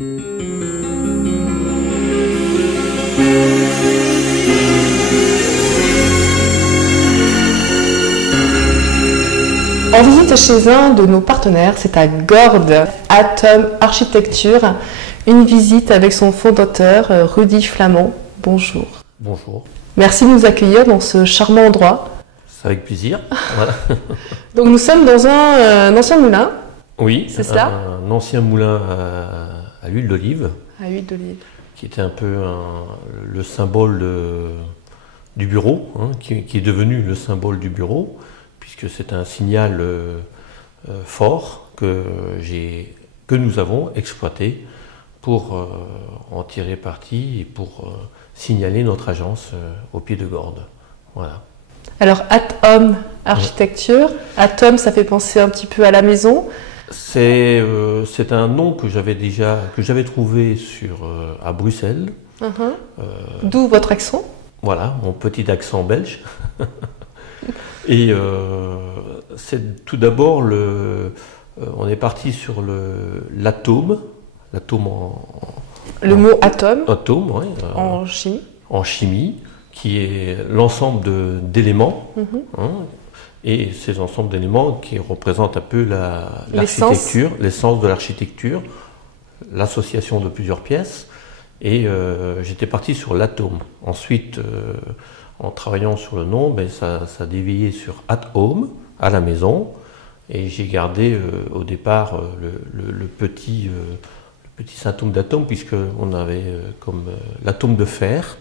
En visite chez un de nos partenaires, c'est à Gordes, Atom Architecture, une visite avec son fondateur Rudy Flamand. Bonjour. Bonjour. Merci de nous accueillir dans ce charmant endroit. C'est avec plaisir. Voilà. Donc nous sommes dans un ancien moulin. Oui, c'est cela. Un ancien moulin à l'huile d'olive. À huile d'olive. Qui était un peu le symbole du bureau, hein, qui est devenu le symbole du bureau, puisque c'est un signal fort que nous avons exploité pour en tirer parti et pour signaler notre agence au pied de Gordes. Voilà. Alors Atom Architecture, Atom ça fait penser un petit peu à la maison. C'est un nom que j'avais trouvé à Bruxelles. D'où votre accent? Voilà, mon petit accent belge. Et c'est tout d'abord on est parti sur l'atome. L'atome le mot atome. Atome, oui. En chimie. En chimie, qui est l'ensemble d'éléments. Hein, et ces ensembles d'éléments qui représentent un peu l'architecture, l'essence de l'architecture, l'association de plusieurs pièces. Et j'étais parti sur l'atome. Ensuite, en travaillant sur le nom, ça déviait sur at home, à la maison. Et j'ai gardé au départ le petit symptôme d'atome, puisqu'on avait comme l'atome de fer,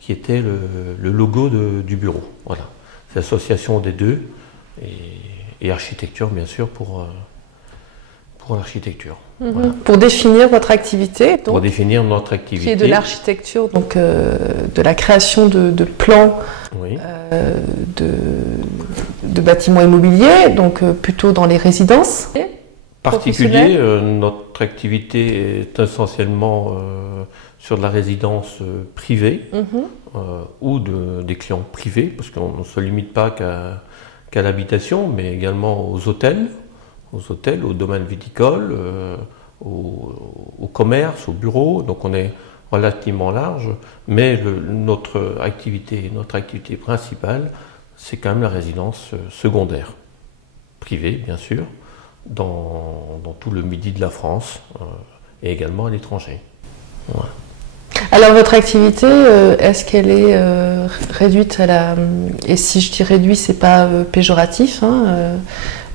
qui était le logo du bureau. Voilà. C'est l'association des deux, et architecture, bien sûr, pour l'architecture. Voilà. Pour définir votre activité. Donc, pour définir notre activité. Qui est de l'architecture, donc de la création de plans oui. de bâtiments immobiliers, donc plutôt dans les résidences. Particulier, notre activité est essentiellement sur de la résidence privée ou des clients privés, parce qu'on ne se limite pas qu'à l'habitation, mais également aux hôtels, au domaine viticole, au commerce, au bureau. Donc on est relativement large, mais notre activité principale, c'est quand même la résidence secondaire, privée bien sûr, dans tout le midi de la France et également à l'étranger. Ouais. Alors votre activité, est-ce qu'elle est réduite à la... Et si je dis réduit, c'est pas péjoratif, hein,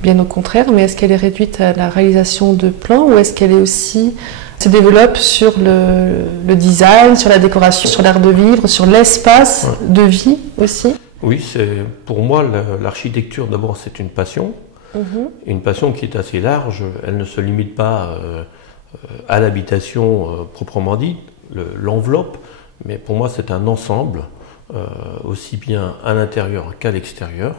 bien au contraire, mais est-ce qu'elle est réduite à la réalisation de plans ou est-ce qu'elle est aussi se développe sur le design, sur la décoration, sur l'art de vivre, sur l'espace de vie aussi? Oui, pour moi l'architecture d'abord c'est une passion. Une passion qui est assez large, elle ne se limite pas à l'habitation proprement dite, l'enveloppe, mais pour moi c'est un ensemble, aussi bien à l'intérieur qu'à l'extérieur.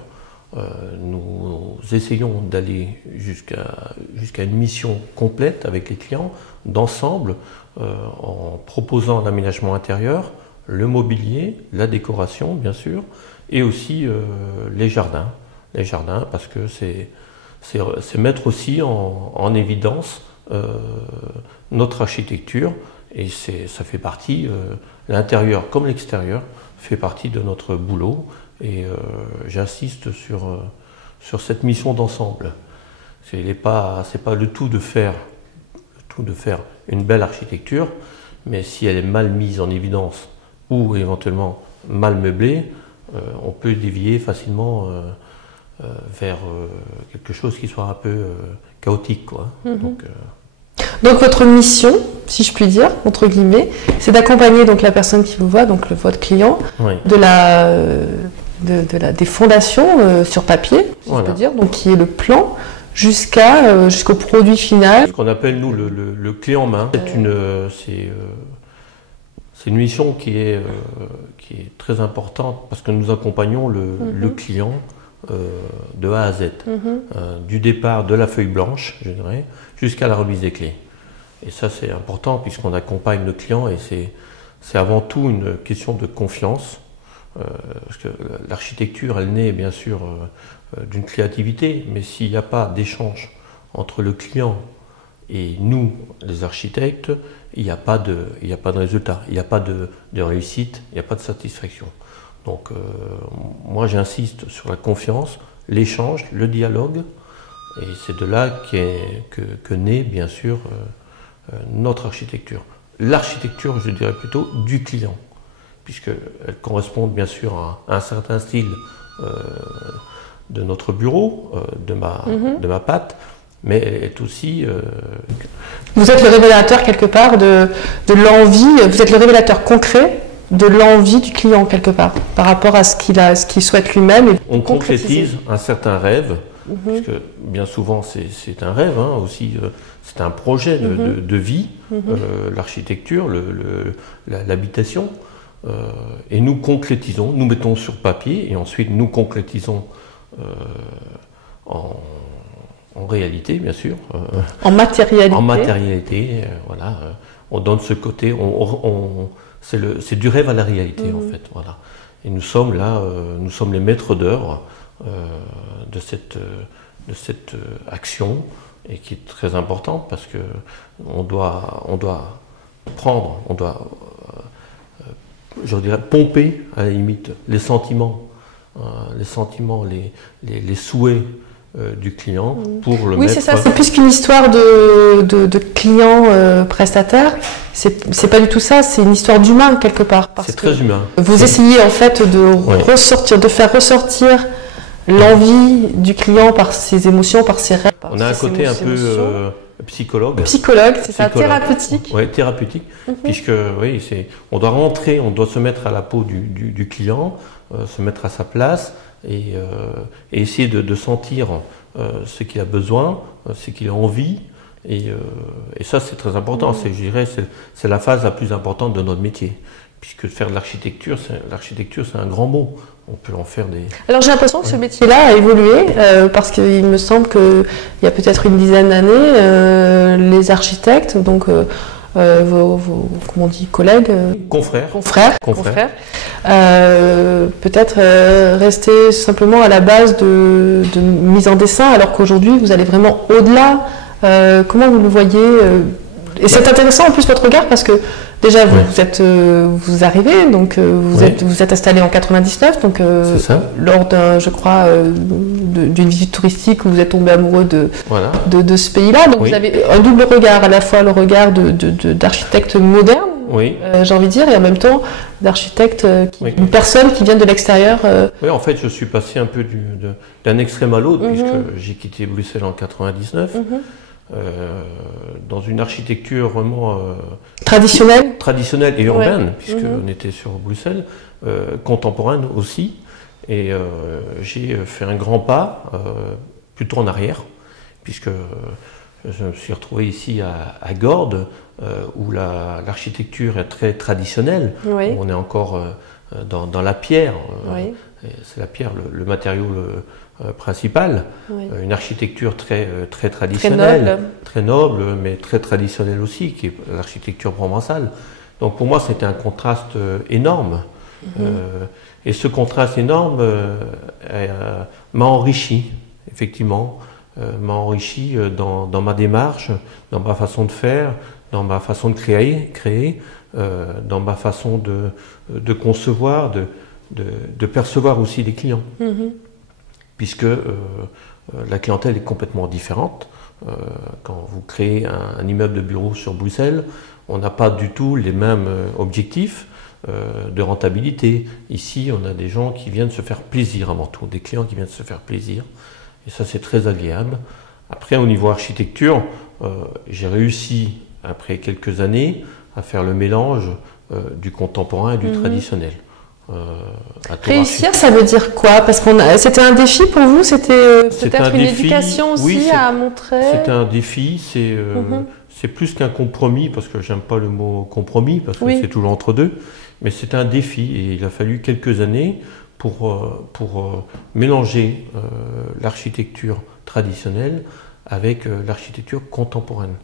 Nous essayons d'aller jusqu'à une mission complète avec les clients, d'ensemble, en proposant l'aménagement intérieur, le mobilier, la décoration bien sûr, et aussi les jardins. Les jardins parce que c'est mettre aussi en évidence notre architecture et ça fait partie, l'intérieur comme l'extérieur fait partie de notre boulot et j'insiste sur cette mission d'ensemble. C'est pas le tout de faire une belle architecture, mais si elle est mal mise en évidence ou éventuellement mal meublée, on peut dévier facilement vers quelque chose qui soit un peu chaotique, quoi. Donc votre mission, si je puis dire, entre guillemets, c'est d'accompagner donc la personne qui vous voit, donc votre client, oui. Des fondations sur papier, si je peux dire, donc qui est le plan jusqu'au produit final. Ce qu'on appelle nous le clé en main. C'est une mission qui est très importante parce que nous accompagnons le client de A à Z, du départ de la feuille blanche, je dirais, jusqu'à la remise des clés. Et ça c'est important puisqu'on accompagne le client et c'est avant tout une question de confiance, parce que l'architecture elle naît bien sûr d'une créativité, mais s'il n'y a pas d'échange entre le client Et nous, les architectes, il n'y a pas de résultat, il n'y a pas de réussite, il n'y a pas de satisfaction. Donc moi j'insiste sur la confiance, l'échange, le dialogue, et c'est de là que naît bien sûr notre architecture. L'architecture, je dirais plutôt, du client, puisqu'elle correspond bien sûr à un certain style de notre bureau, de ma patte, mais elle est aussi... Vous êtes le révélateur quelque part de l'envie, vous êtes le révélateur concret de l'envie du client quelque part, par rapport à ce qu'il souhaite lui-même. On concrétise un certain rêve, puisque bien souvent c'est un rêve, hein, aussi, c'est un projet de vie, l'architecture, l'habitation, et nous concrétisons, nous mettons sur papier, et ensuite nous concrétisons en réalité, bien sûr. En matérialité. En matérialité, voilà. On donne ce côté, c'est du rêve à la réalité, en fait. Voilà. Et nous sommes là, nous sommes les maîtres d'œuvre de cette action, et qui est très importante parce que on doit je dirais, pomper à la limite les sentiments, les souhaits du client pour le mettre... Oui, c'est ça, c'est plus qu'une histoire de client prestataire, c'est pas du tout ça, c'est une histoire d'humain quelque part. C'est très humain. Vous essayez en fait de faire ressortir l'envie du client par ses émotions, par ses rêves. On a un côté un peu psychologue. Psychologue, c'est ça, thérapeutique. Oui, thérapeutique, puisque oui, on doit rentrer, on doit se mettre à la peau du client, se mettre à sa place, et essayer de sentir ce qu'il a besoin, ce qu'il a envie, et ça c'est très important. Je dirais c'est la phase la plus importante de notre métier, puisque faire de l'architecture c'est un grand mot. On peut en faire des... Alors j'ai l'impression que ce métier-là a évolué, parce qu'il me semble qu'il y a peut-être une dizaine d'années, les architectes, donc vos comment on dit, collègues, confrères, peut-être rester simplement à la base de mise en dessin, alors qu'aujourd'hui vous allez vraiment au-delà. Comment vous le voyez et c'est intéressant en plus votre regard, parce que déjà vous arrivez, donc vous êtes installé en 99, donc lors d'un, je crois, d'une visite touristique où vous êtes tombé amoureux de ce pays-là, donc vous avez un double regard, à la fois le regard d'architecte moderne, j'ai envie de dire, et en même temps d'architecte, une personne qui vient de l'extérieur. Oui, en fait, je suis passé un peu d'un extrême à l'autre, puisque j'ai quitté Bruxelles en 99. Dans une architecture vraiment traditionnelle et urbaine, puisqu'on était sur Bruxelles, contemporaine aussi, et j'ai fait un grand pas plutôt en arrière, puisque je me suis retrouvé ici à Gordes, où l'architecture est très traditionnelle. On est encore dans la pierre, c'est la pierre le matériau principal, une architecture très traditionnelle, très noble, mais très traditionnelle aussi, qui est l'architecture provençale. Donc pour moi, c'était un contraste énorme. Et ce contraste énorme m'a enrichi, effectivement, m'a enrichi dans ma démarche, dans ma façon de faire, dans ma façon de créer, dans ma façon de concevoir, de percevoir aussi les clients. Puisque la clientèle est complètement différente. Quand vous créez un immeuble de bureau sur Bruxelles, on n'a pas du tout les mêmes objectifs de rentabilité. Ici, on a des gens qui viennent se faire plaisir avant tout, des clients qui viennent se faire plaisir, et ça c'est très agréable. Après, au niveau architecture, j'ai réussi, après quelques années, à faire le mélange du contemporain et du traditionnel. Réussir, ça veut dire quoi? Parce que c'était un défi pour vous, c'était peut-être une éducation aussi à montrer. C'est un défi, c'est plus qu'un compromis, parce que j'aime pas le mot compromis, parce que c'est toujours entre deux, mais c'est un défi, et il a fallu quelques années pour mélanger l'architecture traditionnelle avec l'architecture contemporaine.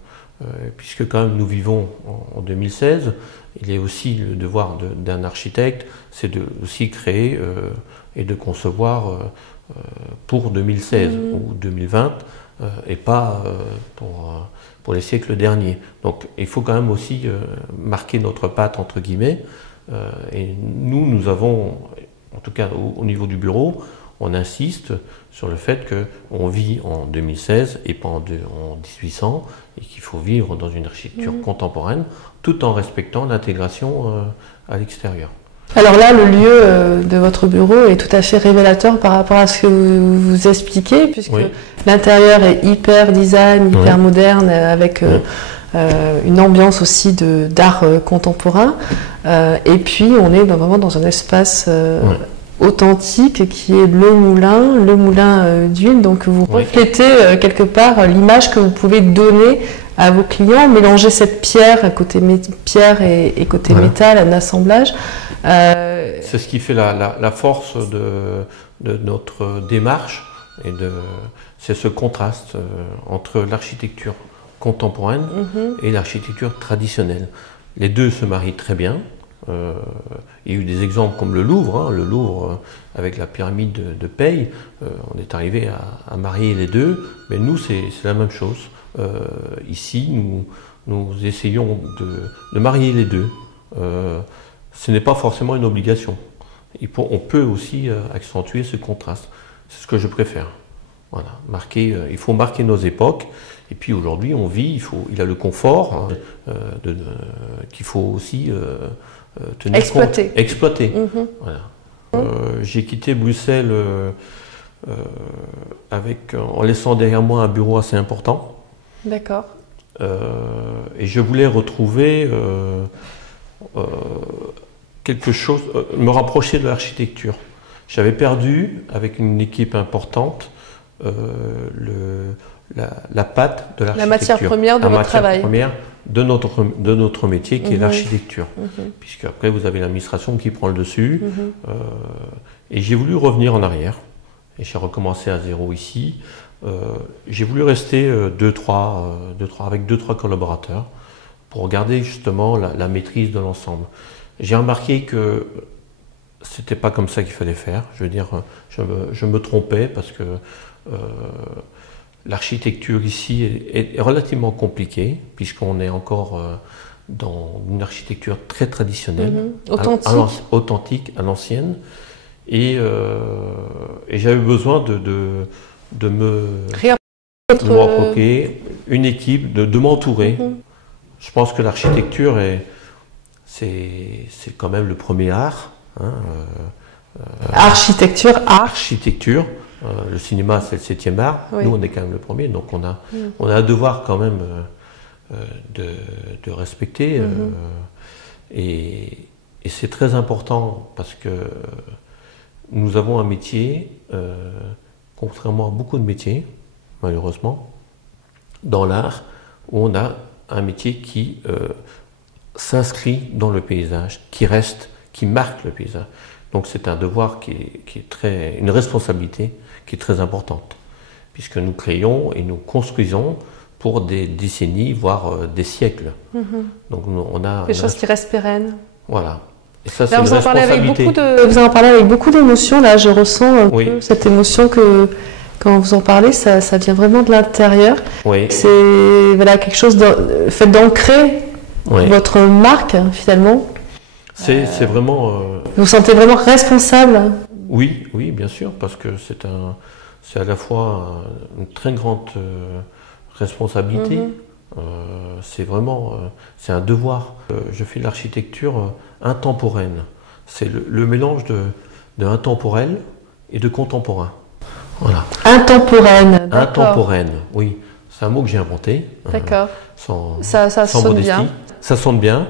Puisque quand même nous vivons en 2016, il est aussi le devoir d'un architecte, c'est de aussi créer et de concevoir pour 2016 ou 2020 et pas pour les siècles derniers. Donc il faut quand même aussi marquer notre patte, entre guillemets, et nous avons, en tout cas au niveau du bureau, on insiste sur le fait qu'on vit en 2016 et pas en 1800, et qu'il faut vivre dans une architecture contemporaine, tout en respectant l'intégration à l'extérieur. Alors là, le lieu de votre bureau est tout à fait révélateur par rapport à ce que vous expliquez, puisque l'intérieur est hyper design, hyper moderne, avec une ambiance aussi d'art contemporain. Et puis, on est vraiment dans un espace authentique qui est le moulin d'huile. Donc, vous reflétez quelque part l'image que vous pouvez donner à vos clients, mélanger cette pierre, côté pierre et côté métal, un assemblage. C'est ce qui fait la force de notre démarche, et c'est ce contraste entre l'architecture contemporaine et l'architecture traditionnelle. Les deux se marient très bien. Il y a eu des exemples comme le Louvre, le Louvre avec la pyramide de Paye, on est arrivé à marier les deux, mais nous c'est la même chose. Ici, nous essayons de marier les deux. Ce n'est pas forcément une obligation. On peut aussi accentuer ce contraste. C'est ce que je préfère. Voilà, il faut marquer nos époques. Et puis aujourd'hui, on vit, il a le confort qu'il faut aussi tenir compte. Exploiter. Voilà. J'ai quitté Bruxelles en laissant derrière moi un bureau assez important. D'accord. Et je voulais retrouver quelque chose, me rapprocher de l'architecture. J'avais perdu, avec une équipe importante, la patte de l'architecture. La matière première de votre travail. La matière première de notre métier, qui est l'architecture. Puisque après, vous avez l'administration qui prend le dessus. Et j'ai voulu revenir en arrière. Et j'ai recommencé à zéro ici. J'ai voulu rester avec 2-3 collaborateurs pour garder justement la maîtrise de l'ensemble. J'ai remarqué que c'était pas comme ça qu'il fallait faire. Je veux dire, je me trompais parce que l'architecture ici est relativement compliquée, puisqu'on est encore dans une architecture très traditionnelle, authentique, à l'ancienne. Et j'avais besoin de me approprier une équipe, de m'entourer. Je pense que l'architecture c'est quand même le premier art. Architecture, art. Architecture. Le cinéma, c'est le 7e art. Nous, on est quand même le premier. Donc, on a un devoir quand même de respecter. Et c'est très important parce que nous avons un métier, contrairement à beaucoup de métiers, malheureusement, dans l'art, où on a un métier qui s'inscrit dans le paysage, qui marque le paysage. Donc c'est un devoir une responsabilité qui est très importante, puisque nous créons et nous construisons pour des décennies, voire des siècles. Donc on a des choses qui restent pérennes. Voilà. Et ça, c'est une responsabilité. Vous en parlez avec beaucoup d'émotion. Là, je ressens un peu cette émotion que quand vous en parlez, ça vient vraiment de l'intérieur. C'est quelque chose fait d'ancrer votre marque, finalement. C'est vraiment... Vous vous sentez vraiment responsable? Oui, bien sûr, parce que c'est à la fois une très grande responsabilité. C'est un devoir. Je fais de l'architecture intemporelle. C'est le mélange de intemporel et de contemporain. Voilà. Intemporelle. Intemporelle, oui. C'est un mot que j'ai inventé. D'accord. Sans sonne modestie. Bien. Ça sonne bien.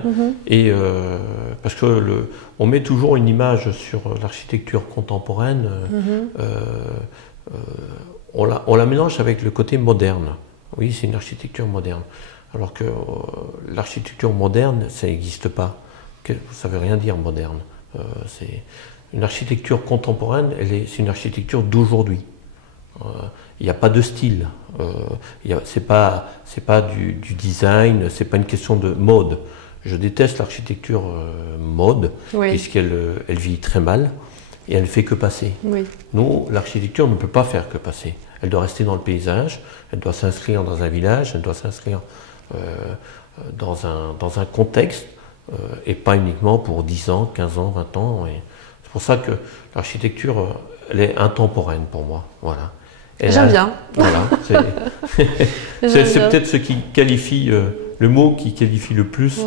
Et parce que on met toujours une image sur l'architecture contemporaine. On la mélange avec le côté moderne. Oui, c'est une architecture moderne. Alors que l'architecture moderne, ça n'existe pas. Ça ne veut rien dire moderne. C'est une architecture contemporaine, c'est une architecture d'aujourd'hui. Il n'y a pas de style. C'est pas du design, c'est pas une question de mode. Je déteste l'architecture mode, puisqu'elle vit très mal et elle ne fait que passer. Nous, l'architecture ne peut pas faire que passer. Elle doit rester dans le paysage, elle doit s'inscrire dans un village, elle doit s'inscrire dans un contexte, et pas uniquement pour 10 ans, 15 ans, 20 ans. C'est pour ça que l'architecture, elle est intemporelle pour moi. Voilà. J'aime bien. Voilà, c'est peut-être ce qui qualifie, le mot qui qualifie le plus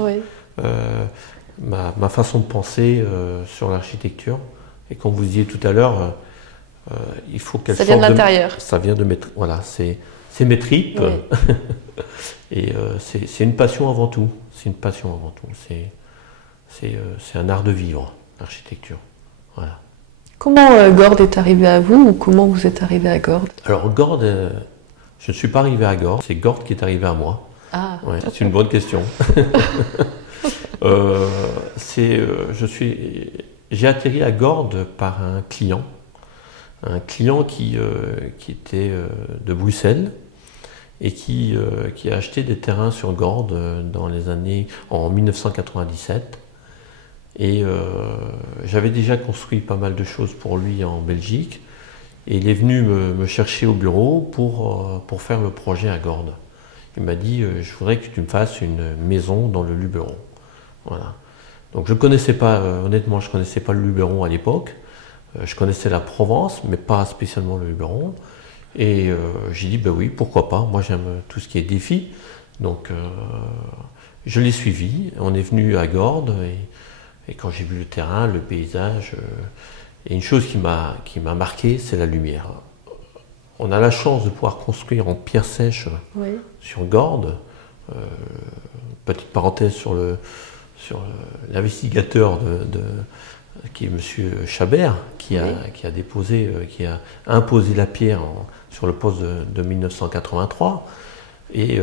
ma façon de penser sur l'architecture. Et comme vous disiez tout à l'heure, il faut qu'elle sorte de l'intérieur. Ça vient de mettre. Voilà, c'est mes tripes. Oui. Et c'est une passion avant tout. C'est une passion avant tout. C'est un art de vivre, l'architecture. Voilà. Comment Gordes est arrivé à vous, ou comment vous êtes arrivé à Gordes? Alors Gordes, je ne suis pas arrivé à Gordes, c'est Gordes qui est arrivé à moi. Ah. Ouais, c'est une bonne question. J'ai atterri à Gordes par un client qui était de Bruxelles et qui a acheté des terrains sur Gordes en 1997. Et j'avais déjà construit pas mal de choses pour lui en Belgique. Et il est venu me chercher au bureau pour faire le projet à Gordes. Il m'a dit je voudrais que tu me fasses une maison dans le Luberon. Voilà. Donc je connaissais pas, honnêtement, je connaissais pas le Luberon à l'époque. Je connaissais la Provence, mais pas spécialement le Luberon. Et j'ai dit ben oui, pourquoi pas. Moi j'aime tout ce qui est défi. Donc je l'ai suivi. On est venu à Gordes et quand j'ai vu le terrain, le paysage, et une chose qui m'a marqué, c'est la lumière. On a la chance de pouvoir construire en pierre sèche sur Gordes. Petite parenthèse sur l'investigateur qui est M. Chabert, qui a imposé la pierre sur le poste de 1983 et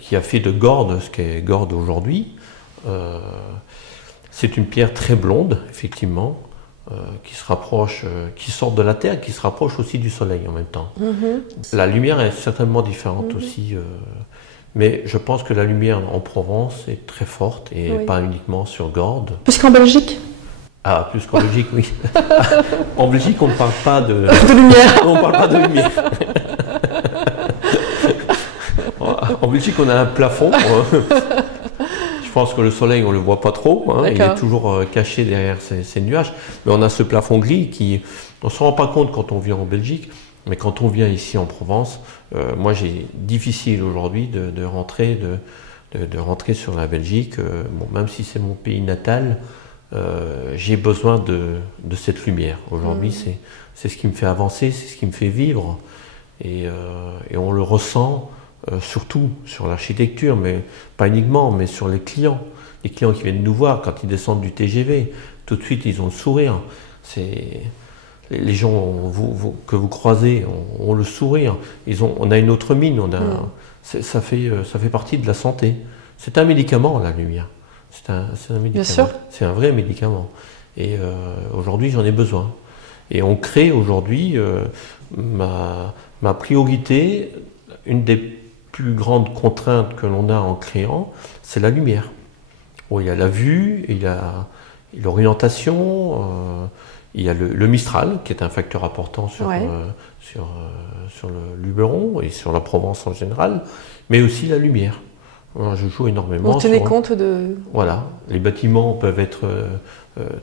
qui a fait de Gordes ce qu'est Gordes aujourd'hui. C'est une pierre très blonde, effectivement, qui sort de la terre, qui se rapproche aussi du soleil en même temps. La lumière est certainement différente aussi, mais je pense que la lumière en Provence est très forte et pas uniquement sur Gordes. Plus qu'en Belgique? Ah, plus qu'en Belgique, oui. En Belgique, on ne parle pas de lumière. On ne parle pas de lumière. En Belgique, on a un plafond. Je pense que le soleil, on ne le voit pas trop, hein, il est toujours caché derrière ces nuages, mais on a ce plafond gris on ne se rend pas compte quand on vient en Belgique, mais quand on vient ici en Provence, moi j'ai difficile aujourd'hui de rentrer sur la Belgique, même si c'est mon pays natal, j'ai besoin de cette lumière. Aujourd'hui, c'est ce qui me fait avancer, c'est ce qui me fait vivre, et on le ressent. Surtout sur l'architecture, mais pas uniquement, mais sur les clients. Les clients qui viennent nous voir quand ils descendent du TGV, tout de suite ils ont le sourire. Les gens que vous croisez ont le sourire. On a une autre mine. Ça fait partie de la santé. C'est un médicament, la lumière. C'est un médicament. Bien sûr. C'est un vrai médicament. Et aujourd'hui, j'en ai besoin. Et on crée aujourd'hui ma priorité, une des plus grande contrainte que l'on a en créant, c'est la lumière. Bon, il y a la vue, il y a l'orientation, il y a le Mistral, qui est un facteur important sur le Luberon et sur la Provence en général, mais aussi la lumière. Alors, je joue énormément. Vous tenez compte de... Voilà, les bâtiments peuvent être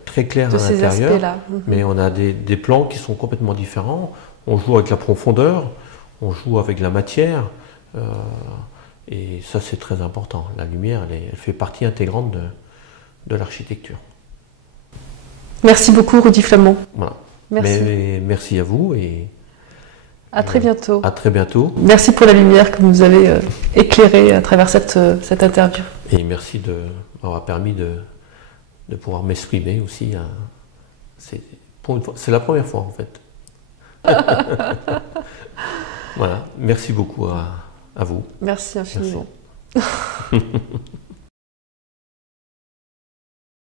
très clairs à l'intérieur, mais on a des plans qui sont complètement différents. On joue avec la profondeur, on joue avec la matière, et ça c'est très important. La lumière, elle fait partie intégrante de l'architecture. Merci beaucoup Rudy Flamand. Voilà. Merci. Merci à vous et à très bientôt. À très bientôt. Merci pour la lumière que vous nous avez éclairée à travers cette interview. Et merci de m'avoir permis de pouvoir m'exprimer aussi. C'est la première fois en fait. Voilà. Merci beaucoup à vous. Merci infiniment. Merci.